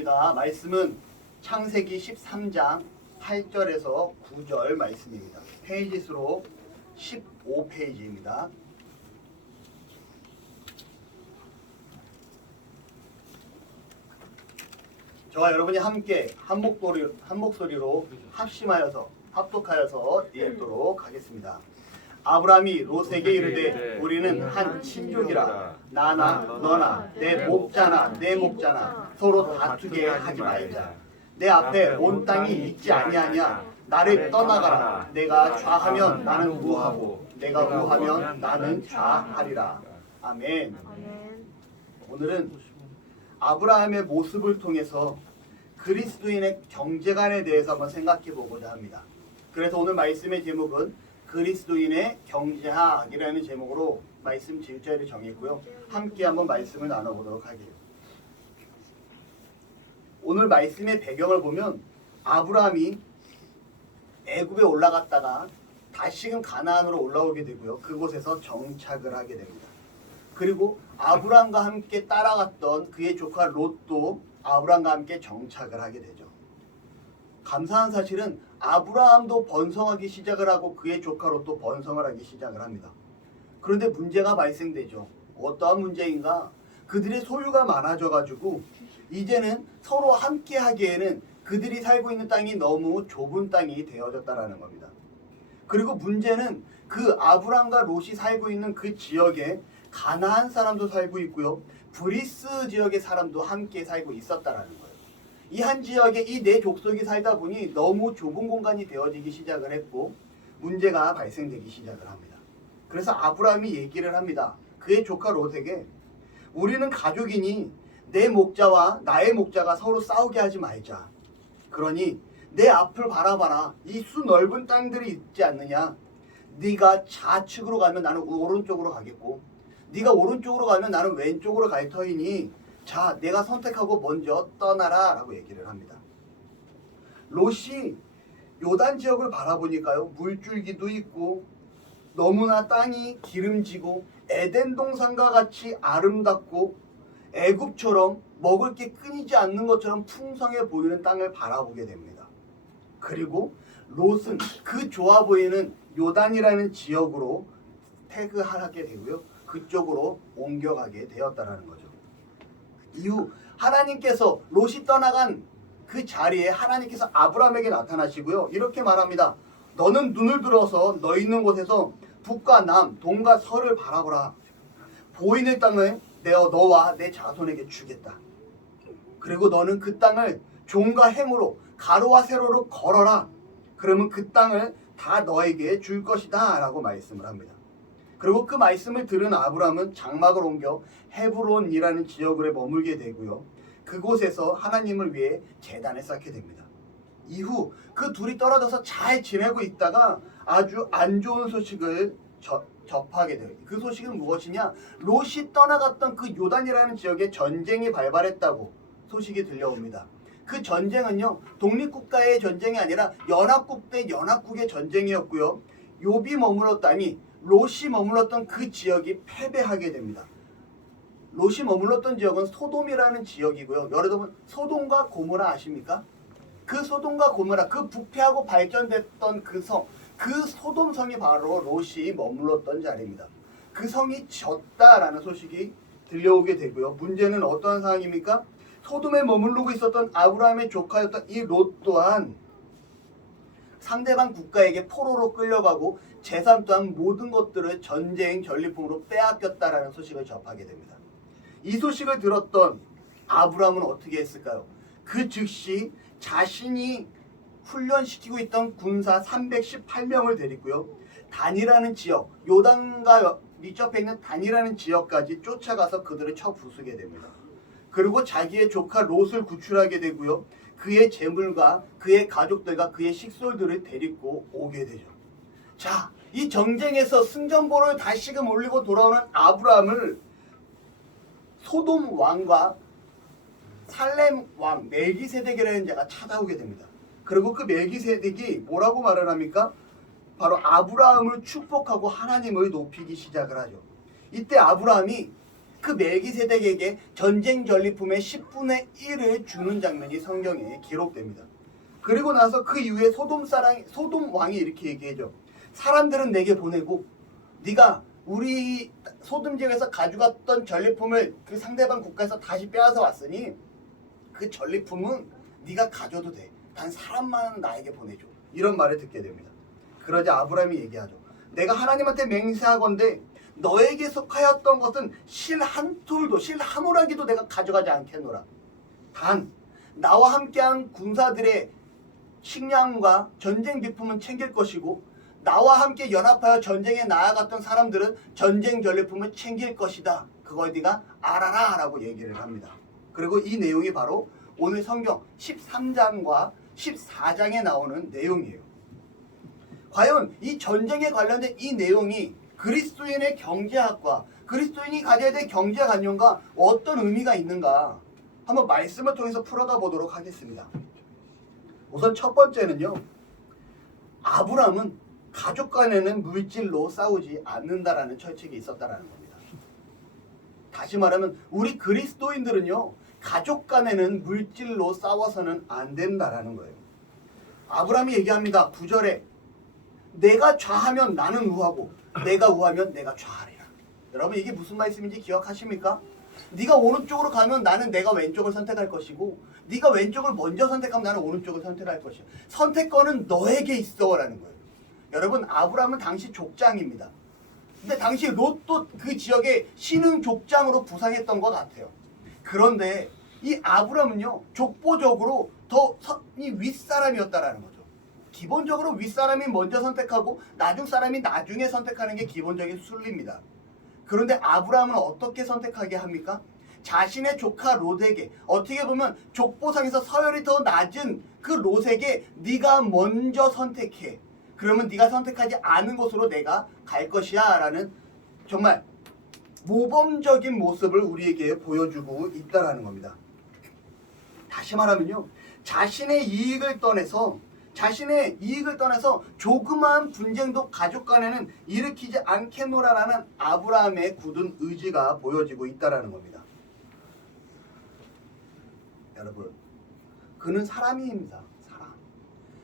읽겠습니다. 말씀은 창세기 13장 8절에서 9절 말씀입니다. 페이지 수로 15페이지입니다. 저와 여러분이 함께 한 목소리로 합독하여서 읽도록 하겠습니다. 아브라함이 롯에게 이르되 우리는 한 친족이라 나나 너나 내 목자나 서로 다투게 하지 말자. 내 앞에 온 땅이 있지 아니하냐. 나를 떠나가라. 내가 좌하면 나는 우하고 내가 우하면 나는 좌하리라. 아멘. 오늘은 아브라함의 모습을 통해서 그리스도인의 경제관에 대해서 한번 생각해 보고자 합니다. 그래서 오늘 말씀의 제목은 그리스도인의 경제학이라는 제목으로 말씀 질자를 정했고요. 함께 한번 말씀을 나눠보도록 하겠습니다. 오늘 말씀의 배경을 보면 아브라함이 애굽에 올라갔다가 다시금 가나안으로 올라오게 되고요. 그곳에서 정착을 하게 됩니다. 그리고 아브라함과 함께 따라갔던 그의 조카 롯도 아브라함과 함께 정착을 하게 되죠. 감사한 사실은 아브라함도 번성하기 시작을 하고 그의 조카 롯도 번성을 하기 시작을 합니다. 그런데 문제가 발생되죠. 어떠한 문제인가? 그들의 소유가 많아져가지고 이제는 서로 함께 하기에는 그들이 살고 있는 땅이 너무 좁은 땅이 되어졌다라는 겁니다. 그리고 문제는 그 아브라함과 롯이 살고 있는 그 지역에 가나안 사람도 살고 있고요. 브리스 지역의 사람도 함께 살고 있었다라는 거예요. 이 한 지역에 이 네 족속이 살다 보니 너무 좁은 공간이 되어지기 시작을 했고 문제가 발생되기 시작을 합니다. 그래서 아브라함이 얘기를 합니다. 그의 조카 롯에게 우리는 가족이니 내 목자와 나의 목자가 서로 싸우게 하지 말자. 그러니 내 앞을 바라봐라. 이 수 넓은 땅들이 있지 않느냐. 네가 좌측으로 가면 나는 오른쪽으로 가겠고 네가 오른쪽으로 가면 나는 왼쪽으로 갈 터이니 자, 내가 선택하고 먼저 떠나라 라고 얘기를 합니다. 롯이 요단 지역을 바라보니까요. 물줄기도 있고 너무나 땅이 기름지고 에덴 동산과 같이 아름답고 애굽처럼 먹을 게 끊이지 않는 것처럼 풍성해 보이는 땅을 바라보게 됩니다. 그리고 롯은 그 좋아 보이는 요단이라는 지역으로 태그하게 되고요. 그쪽으로 옮겨가게 되었다라는 거죠. 이후 하나님께서 롯이 떠나간 그 자리에 하나님께서 아브라함에게 나타나시고요. 이렇게 말합니다. 너는 눈을 들어서 너 있는 곳에서 북과 남, 동과 서를 바라보라. 보이는 땅을 내가 너와 내 자손에게 주겠다. 그리고 너는 그 땅을 종과 행으로 가로와 세로로 걸어라. 그러면 그 땅을 다 너에게 줄 것이다 라고 말씀을 합니다. 그리고 그 말씀을 들은 아브라함은 장막을 옮겨 헤브론이라는 지역으로 머물게 되고요. 그곳에서 하나님을 위해 제단을 쌓게 됩니다. 이후 그 둘이 떨어져서 잘 지내고 있다가 아주 안 좋은 소식을 접하게 돼요. 그 소식은 무엇이냐? 롯이 떠나갔던 그 요단이라는 지역에 전쟁이 발발했다고 소식이 들려옵니다. 그 전쟁은요, 독립국가의 전쟁이 아니라 연합국 대 연합국의 전쟁이었고요. 욥이 머물렀다니 롯이 머물렀던 그 지역이 패배하게 됩니다. 롯이 머물렀던 지역은 소돔이라는 지역이고요. 여러분 소돔과 고모라 아십니까? 그 소돔과 고모라, 그 부패하고 발전됐던 그 성, 그 소돔 성이 바로 롯이 머물렀던 자리입니다. 그 성이 졌다라는 소식이 들려오게 되고요. 문제는 어떠한 상황입니까? 소돔에 머무르고 있었던 아브라함의 조카였던 이 롯 또한 상대방 국가에게 포로로 끌려가고 재산 또한 모든 것들을 전쟁 전리품으로 빼앗겼다라는 소식을 접하게 됩니다. 이 소식을 들었던 아브라함은 어떻게 했을까요? 그 즉시 자신이 훈련시키고 있던 군사 318명을 데리고요. 단이라는 지역, 요단과 밑접해 있는 단이라는 지역까지 쫓아가서 그들을 쳐 부수게 됩니다. 그리고 자기의 조카 롯을 구출하게 되고요. 그의 재물과 그의 가족들과 그의 식솔들을 데리고 오게 되죠. 자, 이 전쟁에서 승전보를 다시금 올리고 돌아오는 아브라함을 소돔 왕과 살렘 왕 멜기세덱이라는 자가 찾아오게 됩니다. 그리고 그 멜기세덱이 뭐라고 말을 합니까? 바로 아브라함을 축복하고 하나님을 높이기 시작을 하죠. 이때 아브라함이 그 멜기세덱에게 전쟁 전리품의 10분의 1을 주는 장면이 성경에 기록됩니다. 그리고 나서 그 이후에 소돔 왕이 이렇게 얘기해줘. 사람들은 내게 보내고 네가 우리 소돔 지역에서 가져갔던 전리품을 그 상대방 국가에서 다시 빼앗아 왔으니 그 전리품은 네가 가져도 돼. 단 사람만 나에게 보내줘. 이런 말을 듣게 됩니다. 그러자 아브라함이 얘기하죠. 내가 하나님한테 맹세하건대 너에게 속하였던 것은 실 한 톨도 실 한 오라기도 내가 가져가지 않겠노라. 단 나와 함께한 군사들의 식량과 전쟁 비품은 챙길 것이고 나와 함께 연합하여 전쟁에 나아갔던 사람들은 전쟁 전리품을 챙길 것이다. 그걸 네가 알아라 라고 얘기를 합니다. 그리고 이 내용이 바로 오늘 성경 13장과 14장에 나오는 내용이에요. 과연 이 전쟁에 관련된 이 내용이 그리스도인의 경제학과 그리스도인이 가져야 될 경제관념과 어떤 의미가 있는가 한번 말씀을 통해서 풀어가 보도록 하겠습니다. 우선 첫 번째는요. 아브라함은 가족 간에는 물질로 싸우지 않는다라는 철칙이 있었다라는 겁니다. 다시 말하면 우리 그리스도인들은요. 가족 간에는 물질로 싸워서는 안 된다라는 거예요. 아브라함이 얘기합니다. 9절에 내가 좌하면 나는 우하고 내가 우하면 내가 좌하리라. 여러분 이게 무슨 말씀인지 기억하십니까? 네가 오른쪽으로 가면 나는 내가 왼쪽을 선택할 것이고 네가 왼쪽을 먼저 선택하면 나는 오른쪽을 선택할 것이야. 선택권은 너에게 있어라는 거예요. 여러분 아브라함은 당시 족장입니다. 근데 당시 롯도 그 지역의 신흥 족장으로 부상했던 것 같아요. 그런데 이 아브라함은요 족보적으로 더 윗사람이었다라는 거죠. 기본적으로 윗사람이 먼저 선택하고 나중 사람이 나중에 선택하는 게 기본적인 순리입니다. 그런데 아브라함은 어떻게 선택하게 합니까? 자신의 조카 롯에게 어떻게 보면 족보상에서 서열이 더 낮은 그 롯에게 네가 먼저 선택해. 그러면 네가 선택하지 않은 곳으로 내가 갈 것이야 라는 정말 모범적인 모습을 우리에게 보여주고 있다는 겁니다. 다시 말하면요. 자신의 이익을 떠나서 조그마한 분쟁도 가족 간에는 일으키지 않겠노라라는 아브라함의 굳은 의지가 보여지고 있다는 겁니다. 여러분, 그는 사람입니다. 사람.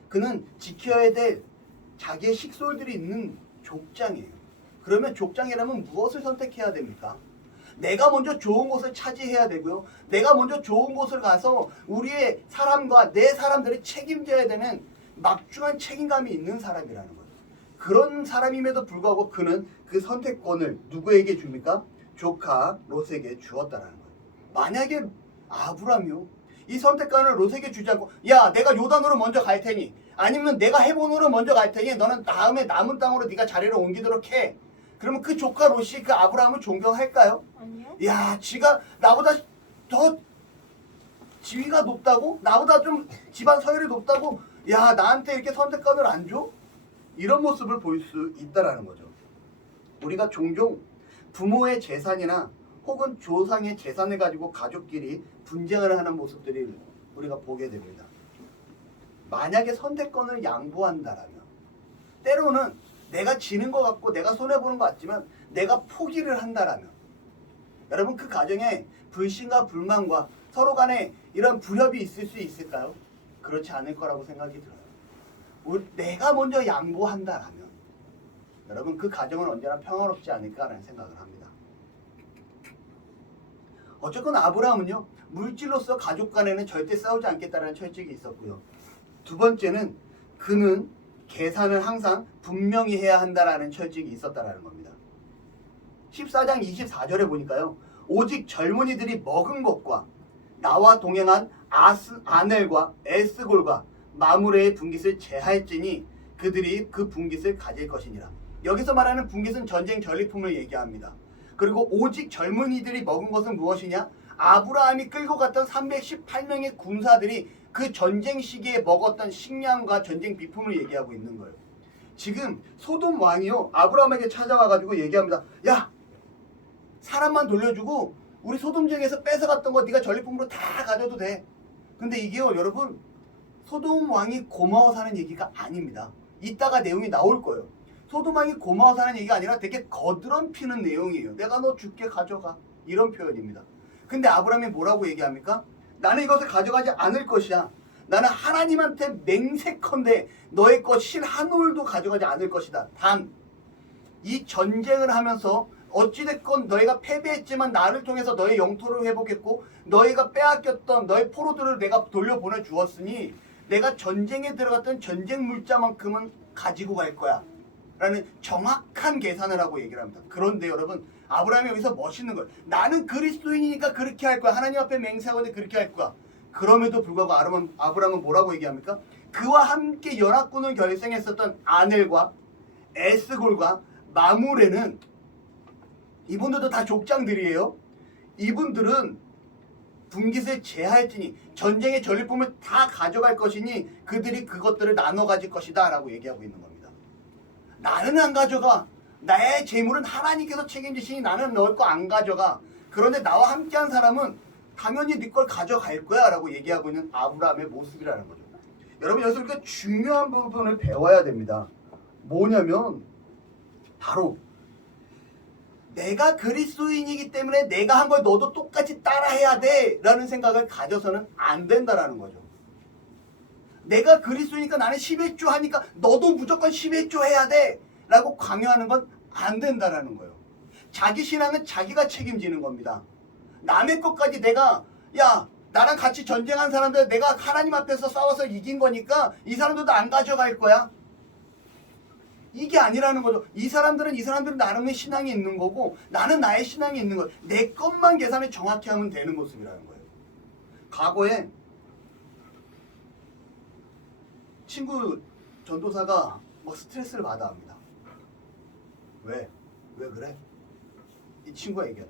그는 지켜야 될 자기의 식솔들이 있는 족장이에요. 그러면 족장이라면 무엇을 선택해야 됩니까? 내가 먼저 좋은 곳을 차지해야 되고요. 내가 먼저 좋은 곳을 가서 우리의 사람과 내 사람들을 책임져야 되는 막중한 책임감이 있는 사람이라는 거예요. 그런 사람임에도 불구하고 그는 그 선택권을 누구에게 줍니까? 조카 롯에게 주었다는 거예요. 만약에 아브라함이요. 이 선택권을 롯에게 주지 않고 야 내가 요단으로 먼저 갈 테니 아니면 내가 헤본으로 먼저 갈 테니 너는 다음에 남은 땅으로 네가 자리를 옮기도록 해. 그러면 그 조카 롯이 그 아브라함을 존경할까요? 아니요. 야 지가 나보다 더 지위가 높다고? 나보다 좀 집안 서열이 높다고? 야 나한테 이렇게 선택권을 안 줘? 이런 모습을 보일 수 있다라는 거죠. 우리가 종종 부모의 재산이나 혹은 조상의 재산을 가지고 가족끼리 분쟁을 하는 모습들이 우리가 보게 됩니다. 만약에 선택권을 양보한다라면 때로는 내가 지는 것 같고 내가 손해보는 것 같지만 내가 포기를 한다라면 여러분 그 가정에 불신과 불만과 서로 간에 이런 불협이 있을 수 있을까요? 그렇지 않을 거라고 생각이 들어요. 내가 먼저 양보한다라면 여러분 그 가정은 언제나 평화롭지 않을까라는 생각을 합니다. 어쨌건 아브라함은요 물질로서 가족 간에는 절대 싸우지 않겠다는 철칙이 있었고요. 두 번째는 그는 계산을 항상 분명히 해야 한다라는 철칙이 있었다라는 겁니다. 14장 24절에 보니까요. 오직 젊은이들이 먹은 것과 나와 동행한 아넬과 에스골과 마므레의 분깃을 제할지니 그들이 그 분깃을 가질 것이니라. 여기서 말하는 분깃은 전쟁 전리품을 얘기합니다. 그리고 오직 젊은이들이 먹은 것은 무엇이냐? 아브라함이 끌고 갔던 318명의 군사들이 그 전쟁 시기에 먹었던 식량과 전쟁 비품을 얘기하고 있는 거예요. 지금 소돔 왕이요 아브라함에게 찾아와가지고 얘기합니다. 야 사람만 돌려주고 우리 소돔 지역에서 뺏어갔던 거 네가 전리품으로 다 가져도 돼. 근데 이게요 여러분 소돔 왕이 고마워서 하는 얘기가 아닙니다. 이따가 내용이 나올 거예요. 소돔 왕이 고마워서 하는 얘기가 아니라 되게 거드럼피는 내용이에요. 내가 너 줄게 가져가. 이런 표현입니다. 근데 아브라함이 뭐라고 얘기합니까? 나는 이것을 가져가지 않을 것이야. 나는 하나님한테 맹세컨대 너의 것 실 한 올도 가져가지 않을 것이다. 단 이 전쟁을 하면서 어찌됐건 너희가 패배했지만 나를 통해서 너의 영토를 회복했고 너희가 빼앗겼던 너의 포로들을 내가 돌려보내 주었으니 내가 전쟁에 들어갔던 전쟁 물자만큼은 가지고 갈 거야 라는 정확한 계산을 하고 얘기를 합니다. 그런데 여러분 아브라함이 여기서 멋있는 걸 나는 그리스도인이니까 그렇게 할 거야. 하나님 앞에 맹세하거든 그렇게 할 거야. 그럼에도 불구하고 아브라함은 뭐라고 얘기합니까? 그와 함께 연합군을 결성했었던 아넬과 에스골과 마므레는 이분들도 다 족장들이에요. 이분들은 분깃을 제할지니 전쟁의 전리품을 다 가져갈 것이니 그들이 그것들을 나눠 가질 것이다 라고 얘기하고 있는 겁니다. 나는 안 가져가. 나의 재물은 하나님께서 책임지시니 나는 너의 거 안 가져가. 그런데 나와 함께한 사람은 당연히 네 걸 가져갈 거야 라고 얘기하고 있는 아브라함의 모습이라는 거죠. 여러분 여기서 우리가 중요한 부분을 배워야 됩니다. 뭐냐면 바로 내가 그리스도인이기 때문에 내가 한 걸 너도 똑같이 따라해야 돼 라는 생각을 가져서는 안 된다라는 거죠. 내가 그리스도니까 나는 11조 하니까 너도 무조건 11조 해야 돼 라고 강요하는 건 안 된다라는 거예요. 자기 신앙은 자기가 책임지는 겁니다. 남의 것까지 내가 야 나랑 같이 전쟁한 사람들 내가 하나님 앞에서 싸워서 이긴 거니까 이 사람들도 안 가져갈 거야. 이게 아니라는 거죠. 이 사람들은 나름의 신앙이 있는 거고 나는 나의 신앙이 있는 거예요. 내 것만 계산을 정확히 하면 되는 모습이라는 거예요. 과거에 친구 전도사가 막 스트레스를 받아 합니다. 왜 그래? 이 친구가 얘기해.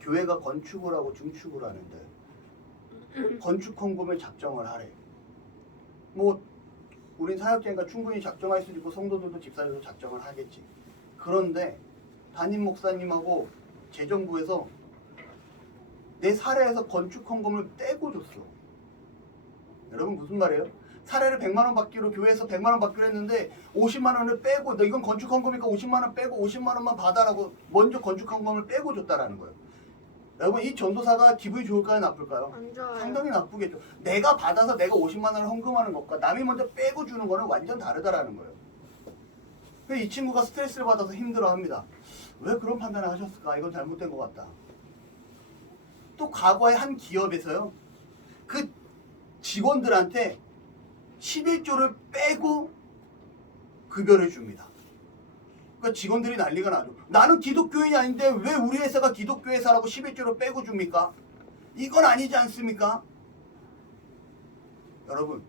교회가 건축을 하고 중축을 하는데 건축 헌금을 작정을 하래. 뭐 우린 사역자니까 충분히 작정할 수도 있고 성도들도 집사들도 작정을 하겠지. 그런데 담임 목사님하고 재정부에서 내 사례에서 건축 헌금을 떼고 줬어. 여러분 무슨 말이에요? 사례를 100만 원 받기로 교회에서 100만 원 받기로 했는데 50만 원을 빼고 너 이건 건축 헌금이니까 50만 원 빼고 50만 원만 받아라고 먼저 건축 헌금을 빼고 줬다라는 거예요. 여러분 이 전도사가 기분이 좋을까요 나쁠까요? 안 좋아요. 상당히 나쁘겠죠. 내가 받아서 내가 50만 원을 헌금하는 것과 남이 먼저 빼고 주는 거는 완전 다르다라는 거예요. 이 친구가 스트레스를 받아서 힘들어합니다. 왜 그런 판단을 하셨을까? 이건 잘못된 것 같다. 또 과거에 한 기업에서요. 그 직원들한테 11조를 빼고 급여를 줍니다. 그러니까 직원들이 난리가 나죠. 나는 기독교인이 아닌데 왜 우리 회사가 기독교 회사라고 11조를 빼고 줍니까? 이건 아니지 않습니까? 여러분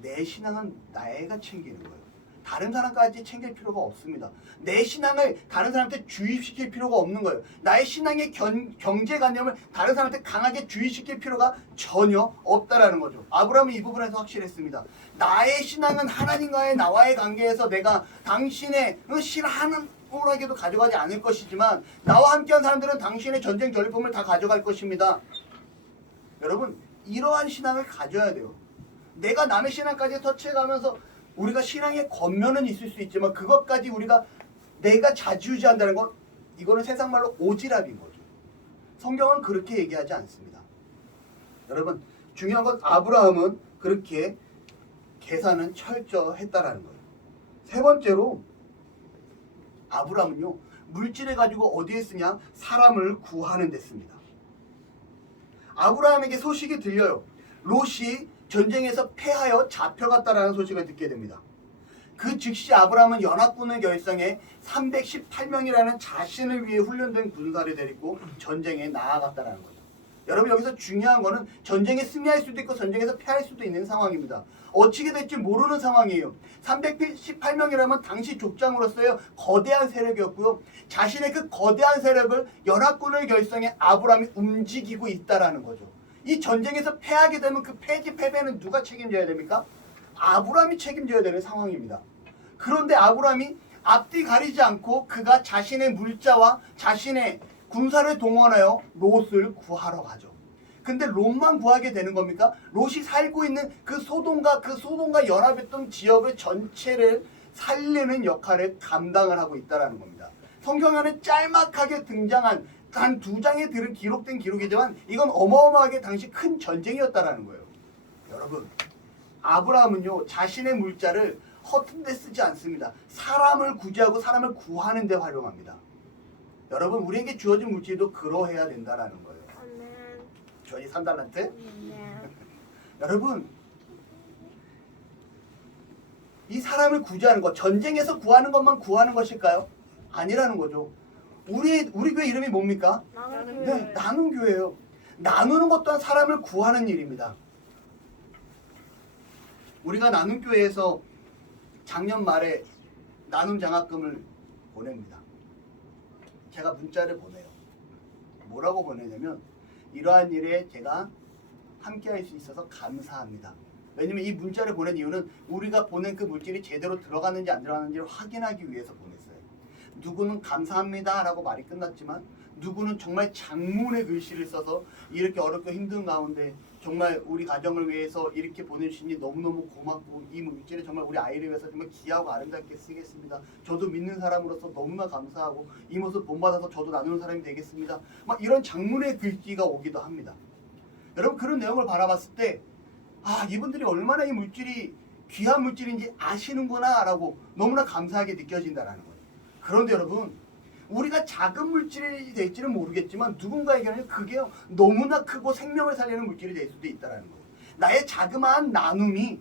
내 신앙은 내가 챙기는 거예요. 다른 사람까지 챙길 필요가 없습니다. 내 신앙을 다른 사람한테 주입시킬 필요가 없는 거예요. 나의 신앙의 경제관념을 다른 사람한테 강하게 주입시킬 필요가 전혀 없다라는 거죠. 아브라함은 이 부분에서 확실했습니다. 나의 신앙은 하나님과의 나와의 관계에서 내가 당신의 실하는 꼴하게도 가져가지 않을 것이지만 나와 함께한 사람들은 당신의 전쟁 전리품을 다 가져갈 것입니다. 여러분 이러한 신앙을 가져야 돼요. 내가 남의 신앙까지 터치해가면서 우리가 신앙의 겉면은 있을 수 있지만 그것까지 내가 좌지우지한다는 건 이거는 세상 말로 오지랖인 거죠. 성경은 그렇게 얘기하지 않습니다. 여러분 중요한 건 아브라함은 그렇게 계산은 철저했다라는 거예요. 세 번째로 아브라함은요 물질을 가지고 어디에 쓰냐? 사람을 구하는 데 씁니다. 아브라함에게 소식이 들려요. 롯이 전쟁에서 패하여 잡혀갔다라는 소식을 듣게 됩니다. 그 즉시 아브라함은 연합군을 결성해 318명이라는 자신을 위해 훈련된 군사를 데리고 전쟁에 나아갔다는 거죠. 여러분 여기서 중요한 거는 전쟁에 승리할 수도 있고 전쟁에서 패할 수도 있는 상황입니다. 어찌게 될지 모르는 상황이에요. 318명이라면 당시 족장으로서의 거대한 세력이었고요. 자신의 그 거대한 세력을 연합군을 결성해 아브라함이 움직이고 있다라는 거죠. 이 전쟁에서 패하게 되면 그 패배는 누가 책임져야 됩니까? 아브라함이 책임져야 되는 상황입니다. 그런데 아브라함이 앞뒤 가리지 않고 그가 자신의 물자와 자신의 군사를 동원하여 롯을 구하러 가죠. 근데 롯만 구하게 되는 겁니까? 롯이 살고 있는 그 소돔과 연합했던 지역을 전체를 살리는 역할을 감당을 하고 있다는 겁니다. 성경 안에 짤막하게 등장한 단 2장에 기록된 기록이지만 이건 어마어마하게 당시 큰 전쟁이었다라는 거예요. 여러분, 아브라함은요 자신의 물자를 허튼 데 쓰지 않습니다. 사람을 구제하고 사람을 구하는 데 활용합니다. 여러분, 우리에게 주어진 물질도 그러해야 된다라는 거예요. 아멘. 주어진 3달란트. 아멘. 여러분, 이 사람을 구제하는 것, 전쟁에서 구하는 것만 구하는 것일까요? 아니라는 거죠. 우리 교회 이름이 뭡니까? 나는 네, 나눔 교회예요. 나누는 것 또한 사람을 구하는 일입니다. 우리가 나눔 교회에서 작년 말에 나눔 장학금을 보냅니다. 제가 문자를 보내요. 뭐라고 보내냐면 이러한 일에 제가 함께할 수 있어서 감사합니다. 왜냐면 이 문자를 보낸 이유는 우리가 보낸 그 물질이 제대로 들어가는지 안 들어가는지를 확인하기 위해서 보냈어요. 누구는 감사합니다 라고 말이 끝났지만 누구는 정말 장문의 글씨를 써서 이렇게 어렵고 힘든 가운데 정말 우리 가정을 위해서 이렇게 보내주시니 너무너무 고맙고 이 물질을 정말 우리 아이를 위해서 정말 귀하고 아름답게 쓰겠습니다. 저도 믿는 사람으로서 너무나 감사하고 이 모습 본받아서 저도 나누는 사람이 되겠습니다. 막 이런 장문의 글귀가 오기도 합니다. 여러분, 그런 내용을 바라봤을 때 이분들이 얼마나 이 물질이 귀한 물질인지 아시는구나 라고 너무나 감사하게 느껴진다는 거예요. 그런데 여러분, 우리가 작은 물질이 될지는 모르겠지만 누군가에게는 그게 너무나 크고 생명을 살리는 물질이 될 수도 있다는 거예요. 나의 자그마한 나눔이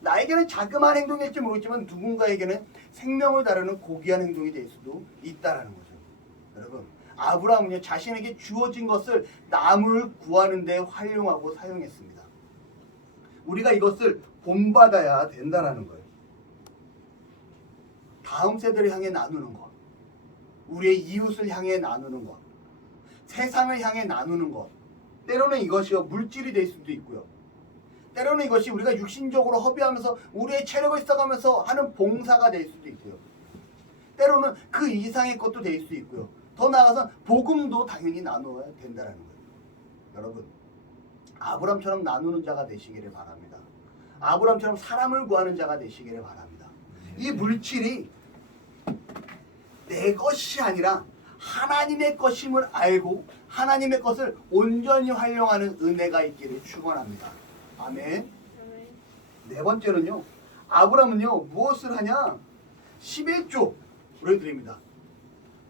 나에게는 자그마한 행동일지 모르겠지만 누군가에게는 생명을 다루는 고귀한 행동이 될 수도 있다는 거죠. 여러분, 아브라함은요 자신에게 주어진 것을 남을 구하는 데 활용하고 사용했습니다. 우리가 이것을 본받아야 된다는 거예요. 다음 세대를 향해 나누는 것, 우리의 이웃을 향해 나누는 것, 세상을 향해 나누는 것, 때로는 이것이요 물질이 될 수도 있고요. 때로는 이것이 우리가 육신적으로 허비하면서 우리의 체력을 써가면서 하는 봉사가 될 수도 있고요. 때로는 그 이상의 것도 될 수 있고요. 더 나아가서 복음도 당연히 나누어야 된다는 거예요. 여러분, 아브람처럼 나누는 자가 되시기를 바랍니다. 아브람처럼 사람을 구하는 자가 되시기를 바랍니다. 이 물질이 내 것이 아니라 하나님의 것임을 알고 하나님의 것을 온전히 활용하는 은혜가 있기를 축원합니다. 아멘. 네 번째는요, 아브람은요 무엇을 하냐? 11조를 드립니다.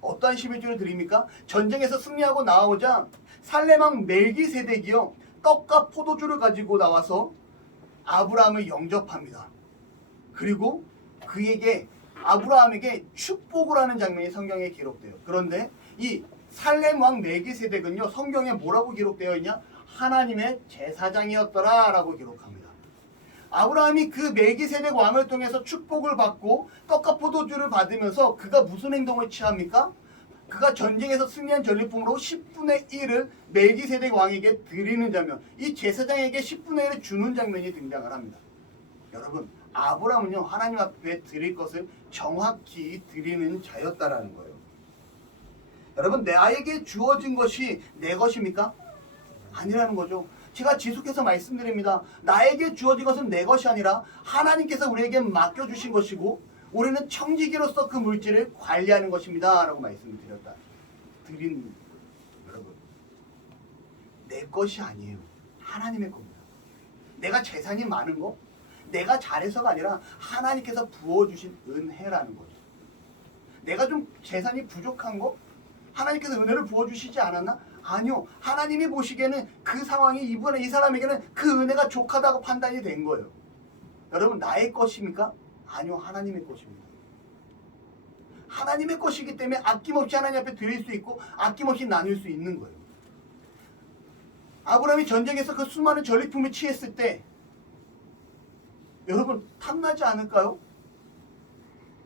어떠한 11조를 드립니까? 전쟁에서 승리하고 나오자 살레망 멜기세덱이요 떡과 포도주를 가지고 나와서 아브라함을 영접합니다. 그리고 그에게 아브라함에게 축복을 하는 장면이 성경에 기록돼요. 그런데 이 살렘 왕 멜기세덱은요 성경에 뭐라고 기록되어 있냐? 하나님의 제사장이었더라 라고 기록합니다. 아브라함이 그 멜기세덱 왕을 통해서 축복을 받고 떡과 포도주를 받으면서 그가 무슨 행동을 취합니까? 그가 전쟁에서 승리한 전리품으로 10분의 1을 멜기세덱 왕에게 드리는 장면, 이 제사장에게 10분의 1을 주는 장면이 등장을 합니다. 여러분, 아브라함은요 하나님 앞에 드릴 것을 정확히 드리는 자였다라는 거예요. 여러분, 나에게 주어진 것이 내 것입니까? 아니라는 거죠. 제가 지속해서 말씀드립니다. 나에게 주어진 것은 내 것이 아니라 하나님께서 우리에게 맡겨주신 것이고 우리는 청지기로서 그 물질을 관리하는 것입니다 라고 말씀을 드린 여러분, 내 것이 아니에요. 하나님의 겁니다. 내가 재산이 많은 거, 내가 잘해서가 아니라 하나님께서 부어주신 은혜라는 거죠. 내가 좀 재산이 부족한 거, 하나님께서 은혜를 부어주시지 않았나? 아니요. 하나님이 보시기에는 그 상황이 이 사람에게는 그 은혜가 족하다고 판단이 된 거예요. 여러분, 나의 것입니까? 아니요. 하나님의 것입니다. 하나님의 것이기 때문에 아낌없이 하나님 앞에 드릴 수 있고 아낌없이 나눌 수 있는 거예요. 아브라함이 전쟁에서 그 수많은 전리품을 취했을 때 여러분 탐나지 않을까요?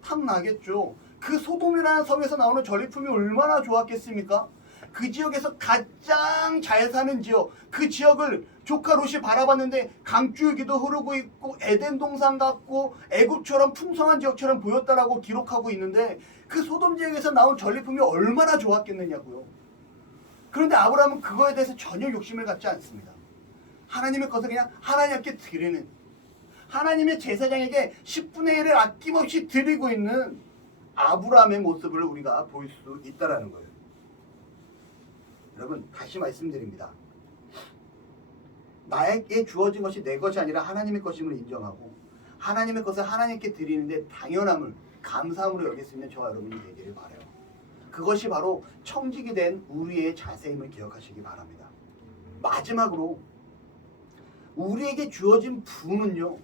탐나겠죠. 그 소돔이라는 섬에서 나오는 전리품이 얼마나 좋았겠습니까? 그 지역에서 가장 잘 사는 지역, 그 지역을 조카 롯이 바라봤는데 강줄기도 흐르고 있고 에덴 동산 같고 애굽처럼 풍성한 지역처럼 보였다라고 기록하고 있는데 그 소돔 지역에서 나온 전리품이 얼마나 좋았겠느냐고요. 그런데 아브라함은 그거에 대해서 전혀 욕심을 갖지 않습니다. 하나님의 것을 그냥 하나님께 드리는, 하나님의 제사장에게 10분의 1을 아낌없이 드리고 있는 아브라함의 모습을 우리가 볼 수 있다는 거예요. 여러분 다시 말씀드립니다. 나에게 주어진 것이 내 것이 아니라 하나님의 것임을 인정하고 하나님의 것을 하나님께 드리는데 당연함을 감사함으로 여길 수 있는 저와 여러분이 되기를 바라요. 그것이 바로 청직이 된 우리의 자세임을 기억하시기 바랍니다. 마지막으로 우리에게 주어진 부는요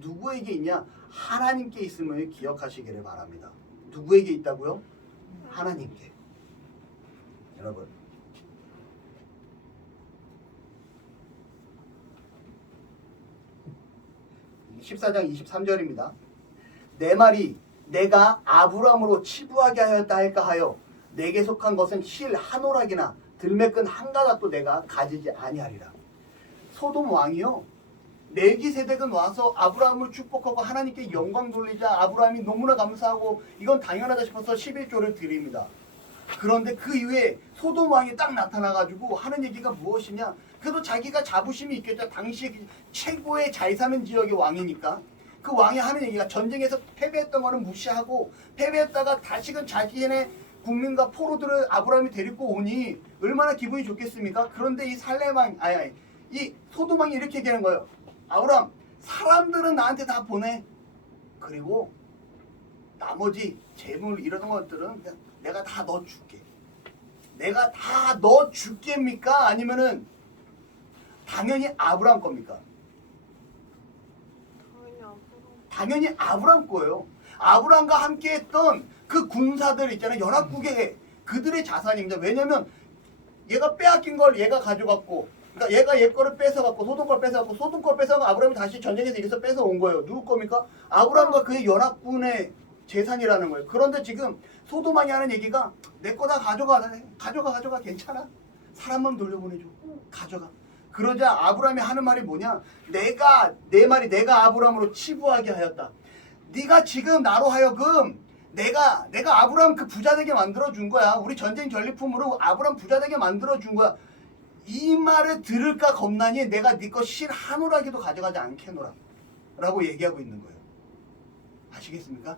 누구에게 있냐? 하나님께 있음을 기억하시기를 바랍니다. 누구에게 있다고요? 하나님께. 여러분 14장 23절입니다. 내 말이 내가 아브라함으로 치부하게 하였다 할까 하여 내게 속한 것은 실 한 오락이나 들매끈 한 가닥도 내가 가지지 아니하리라. 소돔 왕이요 멜기세덱은 와서 아브라함을 축복하고 하나님께 영광 돌리자 아브라함이 너무나 감사하고 이건 당연하다 싶어서 11조를 드립니다. 그런데 그 이후에 소돔 왕이 딱 나타나가지고 하는 얘기가 무엇이냐? 그래도 자기가 자부심이 있겠죠. 당시 최고의 잘 사는 지역의 왕이니까. 그 왕이 하는 얘기가 전쟁에서 패배했던 거는 무시하고 패배했다가 다시금 자기네 국민과 포로들을 아브라함이 데리고 오니 얼마나 기분이 좋겠습니까? 그런데 이 살렘왕 이 소돔 왕이 이렇게 얘기하는 거예요. 아브라함 사람들은 나한테 다 보내. 그리고 나머지 재물 이런 것들은 그냥 내가 다 넣어줄게. 내가 다 넣어줄게입니까? 아니면은 당연히 아브라함 겁니까? 당연히 아브라함 거예요. 아브라함과 함께 했던 그 군사들 있잖아요. 연합국의 그들의 자산입니다. 왜냐면 얘가 빼앗긴 걸 얘가 가져갔고 그러니까 얘가 얘 거를 뺏어갖고 소돔 걸 뺏어갖고 소돔 걸 뺏어갖고 아브라함이 다시 전쟁에서 이겨서 뺏어온 거예요. 누구 겁니까? 아브라함과 그의 연합군의 재산이라는 거예요. 그런데 지금 소돔 왕이 하는 얘기가 내 거 다 가져가 괜찮아. 사람만 돌려보내줘. 가져가. 그러자 아브라함이 하는 말이 뭐냐? 내 말이 내가 아브라함으로 치부하게 하였다. 네가 지금 나로 하여금 내가 아브라함 그 부자 되게 만들어 준 거야. 우리 전쟁 전리품으로 아브라함 부자 되게 만들어 준 거야. 이 말을 들을까 겁나니 내가 네 거 실 한 오락이도 가져가지 않겠노라 라고 얘기하고 있는 거예요. 아시겠습니까?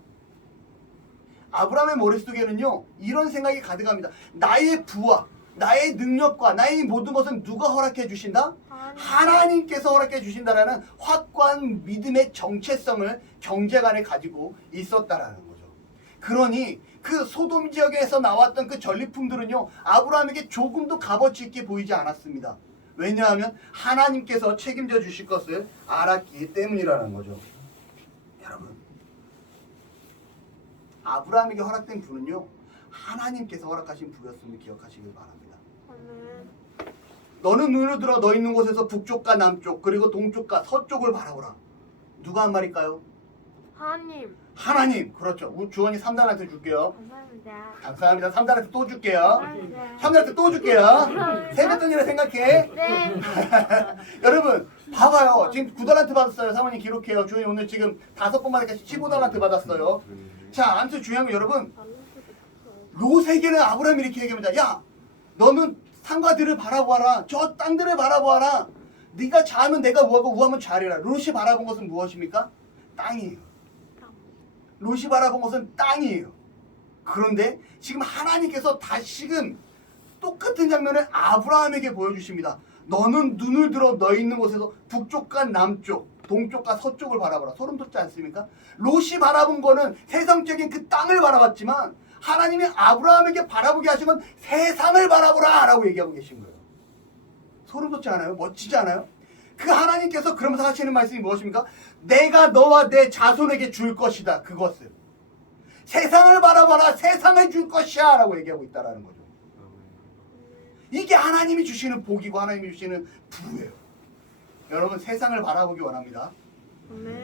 아브라함의 머릿속에는요 이런 생각이 가득합니다. 나의 부와 나의 능력과 나의 모든 것은 누가 허락해 주신다? 하나님께서 허락해 주신다라는 확고한 믿음의 정체성을 경제관에 가지고 있었다라는 거죠. 그러니 그 소돔 지역에서 나왔던 그 전리품들은요 아브라함에게 조금도 값어치 있게 보이지 않았습니다. 왜냐하면 하나님께서 책임져 주실 것을 알았기 때문이라는 거죠. 여러분 아브라함에게 허락된 부는요 하나님께서 허락하신 부였음을 기억하시길 바랍니다. 너는 눈을 들어 너 있는 곳에서 북쪽과 남쪽 그리고 동쪽과 서쪽을 바라보라. 누가 한 말일까요? 하나님. 그렇죠. 주원이 3단한테 줄게요. 감사합니다. 3단한테 또 줄게요. 3단한테 또 줄게요. 세뱃돈이라 생각해. 네. 여러분 봐봐요. 지금 9달란트 받았어요. 사모님 기록해요. 주원이 오늘 지금 5번 받으니까 15달란트 받았어요. 자, 아무튼 중요한 건 여러분 롯에게는 아브라함이 이렇게 얘기합니다. 야 너는 산과들을 바라보아라. 저 땅들을 바라보아라. 네가 좌하면 내가 우하고 우하면 좌리라. 롯이 바라본 것은 무엇입니까? 땅이에요. 롯이 바라본 것은 땅이에요. 그런데 지금 하나님께서 다시금 똑같은 장면을 아브라함에게 보여주십니다. 너는 눈을 들어 너 있는 곳에서 북쪽과 남쪽 동쪽과 서쪽을 바라보라. 소름 돋지 않습니까? 롯이 바라본 거는 세상적인 그 땅을 바라봤지만 하나님이 아브라함에게 바라보게 하신 건 세상을 바라보라 라고 얘기하고 계신 거예요. 소름 돋지 않아요? 멋지지 않아요? 그 하나님께서 그러면서 하시는 말씀이 무엇입니까? 내가 너와 내 자손에게 줄 것이다. 그것을 세상을 바라봐라. 세상을 줄 것이야 라고 얘기하고 있다는 거죠. 이게 하나님이 주시는 복이고 하나님이 주시는 부예요. 여러분 세상을 바라보기 원합니다.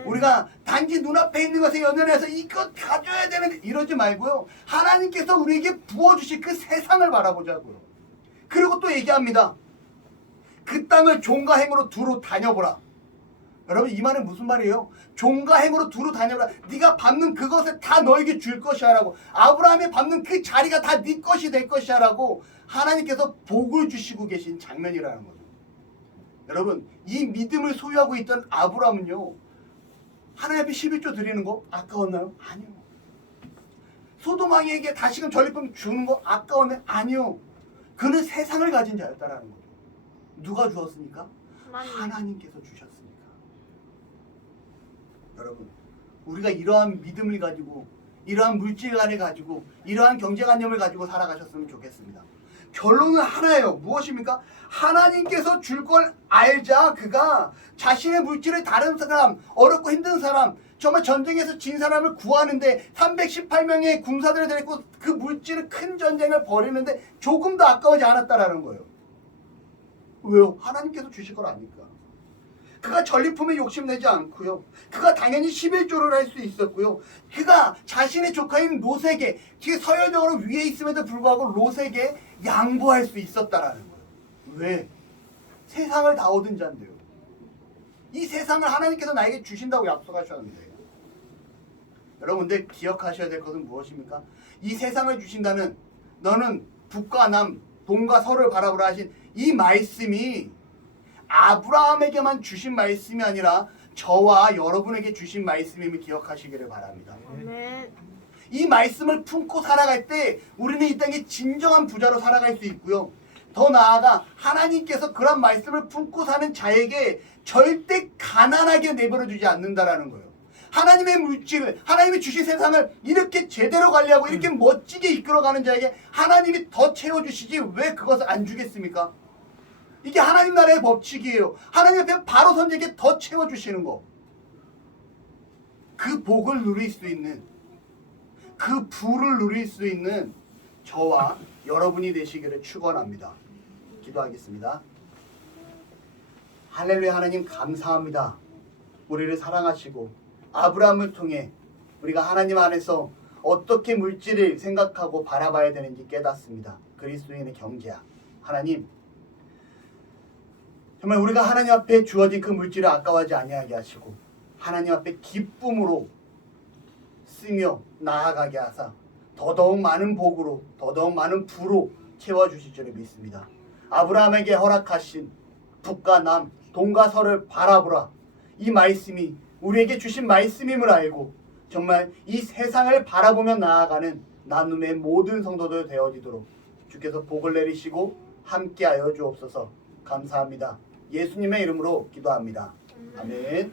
우리가 단지 눈앞에 있는 것에 연연해서 이것 가져야 되는데 이러지 말고요. 하나님께서 우리에게 부어주실 그 세상을 바라보자고요. 그리고 또 얘기합니다. 그 땅을 종과 행으로 두루 다녀보라. 여러분 이 말은 무슨 말이에요? 종과 행으로 두루 다녀보라. 네가 밟는 그것을 다 너에게 줄 것이야 라고. 아브라함이 밟는 그 자리가 다 네 것이 될 것이야 라고 하나님께서 복을 주시고 계신 장면이라는 거죠. 여러분 이 믿음을 소유하고 있던 아브라함은요 하나님 앞에 11조 드리는 거 아까웠나요? 아니요. 소돔 왕에게 다시금 전리품 주는 거 아까웠나요? 아니요. 그는 세상을 가진 자였다라는 거죠. 누가 주었습니까? 하나님. 하나님께서 주셨습니다. 여러분, 우리가 이러한 믿음을 가지고, 이러한 물질관을 가지고, 이러한 경제관념을 가지고 살아가셨으면 좋겠습니다. 결론은 하나예요. 무엇입니까? 하나님께서 줄 걸 알자 그가 자신의 물질을 다른 사람, 어렵고 힘든 사람, 정말 전쟁에서 진 사람을 구하는데 318명의 군사들을 데리고 그 물질을 큰 전쟁을 벌이는데 조금도 아까워지 않았다라는 거예요. 왜요? 하나님께서 주실 걸 아니까. 그가 전리품에 욕심내지 않고요. 그가 당연히 11조를 할 수 있었고요. 그가 자신의 조카인 롯에게, 뒤에 서열적으로 위에 있음에도 불구하고 롯에게 양보할 수 있었다라는 거예요. 왜? 세상을 다 얻은 자인데요. 이 세상을 하나님께서 나에게 주신다고 약속하셨는데, 여러분들 기억하셔야 될 것은 무엇입니까? 이 세상을 주신다는, 너는 북과 남, 동과 서를 바라보라 하신 이 말씀이 아브라함에게만 주신 말씀이 아니라 저와 여러분에게 주신 말씀임을 기억하시기를 바랍니다. 아멘. 이 말씀을 품고 살아갈 때 우리는 이 땅에 진정한 부자로 살아갈 수 있고요. 더 나아가 하나님께서 그런 말씀을 품고 사는 자에게 절대 가난하게 내버려 두지 않는다라는 거예요. 하나님의 물질을, 하나님이 주신 세상을 이렇게 제대로 관리하고 이렇게 멋지게 이끌어가는 자에게 하나님이 더 채워주시지 왜 그것을 안 주겠습니까? 이게 하나님 나라의 법칙이에요. 하나님 앞에 바로 선 자에게 더 채워주시는 거. 그 복을 누릴 수 있는, 그 부를 누릴 수 있는 저와 여러분이 되시기를 축원합니다. 기도하겠습니다. 할렐루야. 하나님 감사합니다. 우리를 사랑하시고 아브라함을 통해 우리가 하나님 안에서 어떻게 물질을 생각하고 바라봐야 되는지 깨닫습니다. 그리스도인의 경제야. 하나님, 정말 우리가 하나님 앞에 주어진 그 물질을 아까워하지 아니하게 하시고 하나님 앞에 기쁨으로 쓰며 나아가게 하사 더더욱 많은 복으로, 더더욱 많은 부로 채워주실 줄을 믿습니다. 아브라함에게 허락하신 북과 남, 동과 서를 바라보라, 이 말씀이 우리에게 주신 말씀임을 알고 정말 이 세상을 바라보며 나아가는 나눔의 모든 성도들 되어지도록 주께서 복을 내리시고 함께하여 주옵소서. 감사합니다. 예수님의 이름으로 기도합니다. 아멘.